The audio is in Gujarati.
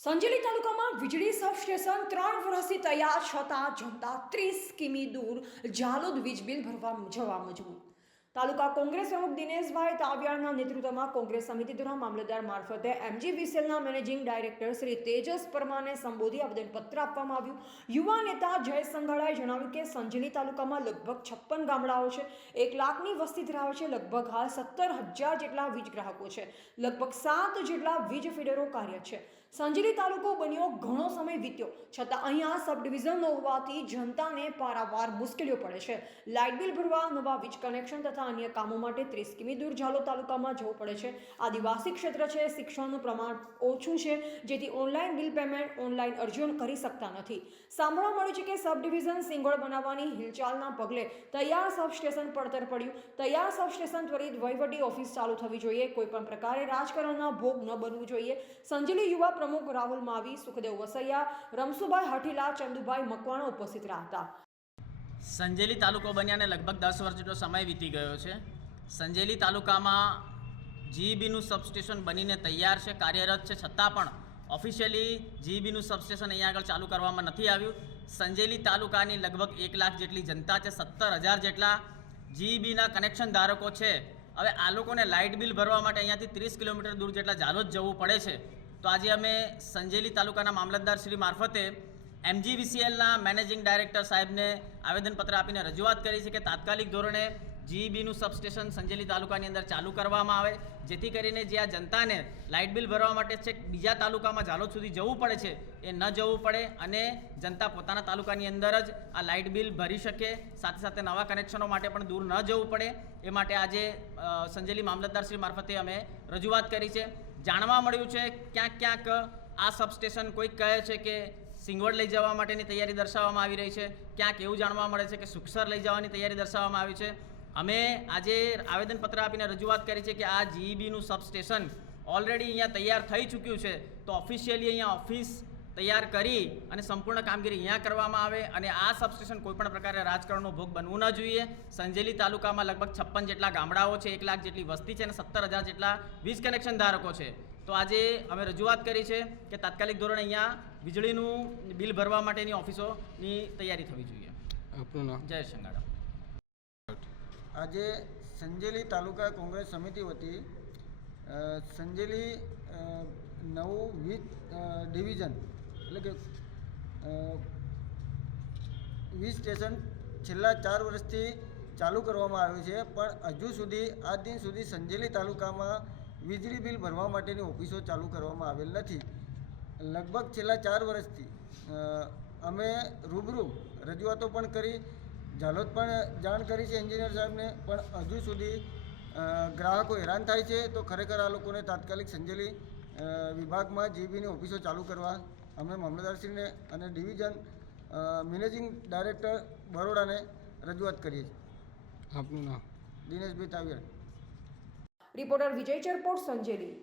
સંજેલી તાલુકામાં વીજળી સબસ્ટેશન ત્રણ વર્ષથી તૈયાર છતાં જનતા ત્રીસ કિમી દૂર જાલોદ વીજ બિલ ભરવા જવા મજબૂર. તાલુકા કોંગ્રેસ પ્રમુખ દિનેશભાઈ તાવિયાના નેતૃત્વમાં કોંગ્રેસ સમિતિ દ્વારા મામલતદાર મારફતે એમજી વિસેલના મેનેજિંગ ડાયરેક્ટર શ્રી તેજસ પરમાને સંબોધી આવેદનપત્ર આપવામાં આવ્યું. યુવા નેતા જય સંઘાળાએ જણાવ્યું કે સંજલી તાલુકામાં લગભગ છપ્પન ગામડાઓ છે. એક લાખની વસ્તી ધરાવે છે. લગભગ હાલ સત્તર હજાર જેટલા વીજ ગ્રાહકો છે. લગભગ સાત જેટલા વીજ ફીડરો કાર્ય છે. સંજલી તાલુકો બન્યો ઘણો સમય વીત્યો. છતાં અહીંયા સબ ડિવિઝન હોવાથી જનતાને પારાવાર મુશ્કેલીઓ પડે છે. લાઇટ બિલ ભરવા, નવા વીજ કનેક્શન તથા અન્ય કામો માટે ત્રીસ કિમી દૂર ઝાલોદ તાલુકામાં જવું પડે છે. આદિવાસી ક્ષેત્ર છે, શિક્ષણનું પ્રમાણ ઓછું છે, જેથી ઓનલાઈન બિલ પેમેન્ટ, ઓનલાઈન અરજીઓ કરી શકતા નથી. સાંભળવા મળ્યું છે કે સબ ડિવિઝન સિંગોળ બનાવવાની હિલચાલના પગલે તૈયાર સબસ્ટેશન પડતર પડ્યું. તૈયાર સબસ્ટેશન ત્વરિત વહીવટી ઓફિસ ચાલુ થવી જોઈએ. કોઈપણ પ્રકારે રાજકારણના ભોગ ન બનવું જોઈએ. સંજલી યુવા પ્રમુખ રાહુલ માવી, સુખદેવ વસૈયા, રમસુભાઈ હઠીલા, ચંદુભાઈ મકવાણા ઉપસ્થિત રહ્યા હતા. સંજેલી તાલુકો બન્યાને લગભગ દસ વર્ષ જેટલો સમય વીતી ગયો છે. સંજેલી તાલુકામાં જીઈબીનું સબસ્ટેશન બનીને તૈયાર છે, કાર્યરત છે. છતાં પણ ઓફિશિયલી જીઈબીનું સબસ્ટેશન અહીંયા આગળ ચાલુ કરવામાં નથી આવ્યું. સંજેલી તાલુકાની લગભગ એક લાખ જેટલી જનતા છે, સત્તર હજાર જેટલા જીઈબીના કનેક્શન ધારકો છે. હવે આ લોકોને લાઇટ બિલ ભરવા માટે અહીંયાથી ત્રીસ કિલોમીટર દૂર જેટલા ઝાલોદ જવું પડે છે. તો આજે અમે સંજેલી તાલુકાના મામલતદાર શ્રી મારફતે એમજીવીસીએલના મેનેજિંગ ડાયરેક્ટર સાહેબને આવેદનપત્ર આપીને રજૂઆત કરી છે કે તાત્કાલિક ધોરણે જીઈબીનું સબસ્ટેશન સંજેલી તાલુકાની અંદર ચાલુ કરવામાં આવે. જેથી કરીને જે આ જનતાને લાઇટ બિલ ભરવા માટે છે, બીજા તાલુકામાં ઝાલોદ સુધી જવું પડે છે, એ ન જવું પડે અને જનતા પોતાના તાલુકાની અંદર જ આ લાઇટ બિલ ભરી શકે. સાથે સાથે નવા કનેક્શનો માટે પણ દૂર ન જવું પડે. એ માટે આજે સંજેલી મામલતદારશ્રી મારફતે અમે રજૂઆત કરી છે. જાણવા મળ્યું છે ક્યાંક ક્યાંક આ સબસ્ટેશન કોઈક કહે છે કે સિંગવડ લઈ જવા માટેની તૈયારી દર્શાવવામાં આવી રહી છે. ક્યાંક એવું જાણવા મળે છે કે સુખસર લઈ જવાની તૈયારી દર્શાવવામાં આવી છે. અમે આજે આવેદનપત્ર આપીને રજૂઆત કરી છે કે આ જીઈબીનું સબસ્ટેશન ઓલરેડી અહીંયા તૈયાર થઈ ચૂક્યું છે. તો ઓફિશિયલી અહીંયા ઓફિસ તૈયાર કરી અને સંપૂર્ણ કામગીરી અહીંયા કરવામાં આવે અને આ સબસ્ટેશન કોઈપણ પ્રકારે રાજકારણનો ભોગ બનવું ન જોઈએ. સંજેલી તાલુકામાં લગભગ છપ્પન જેટલા ગામડાઓ છે, એક લાખ જેટલી વસ્તી છે અને સત્તર હજાર જેટલા વીજ કનેક્શન ધારકો છે. તો આજે અમે રજૂઆત કરી છે કે તાત્કાલિક ધોરણે અહીંયા વીજળીનું બિલ ભરવા માટેની ઓફિસોની તૈયારી થવી જોઈએ. આપનું નામ? જય સંગાડા આજે સંજેલી તાલુકા કોંગ્રેસ સમિતિ વતી સંજેલી નવું વીજ ડિવિઝન એટલે કે વીજ સ્ટેશન છેલ્લા ચાર વર્ષથી ચાલુ કરવામાં આવ્યું છે પણ હજુ સુધી આજ દિન સુધી સંજેલી તાલુકામાં વીજળી બિલ ભરવા માટેની ઓફિસો ચાલુ કરવામાં આવેલ નથી. લગભગ છેલ્લા ચાર વર્ષથી અમે રૂબરૂ રજૂઆતો પણ કરી ઝાલોદ પણ જાણ કરી છે એન્જિનિયર સાહેબને પણ હજુ સુધી ગ્રાહકો હેરાન થાય છે તો ખરેખર આ લોકોને તાત્કાલિક સંજેલી વિભાગમાં જીબીની ઓફિસો ચાલુ કરવા અમે મામલતદારશ્રીને અને ડિવિઝન મેનેજિંગ ડાયરેક્ટર બરોડાને રજૂઆત કરીએ છીએ. આપનું નામ? દિનેશભાઈ તાવિયાડ રિપોર્ટર વિજય ચરપોટ સંજેલી.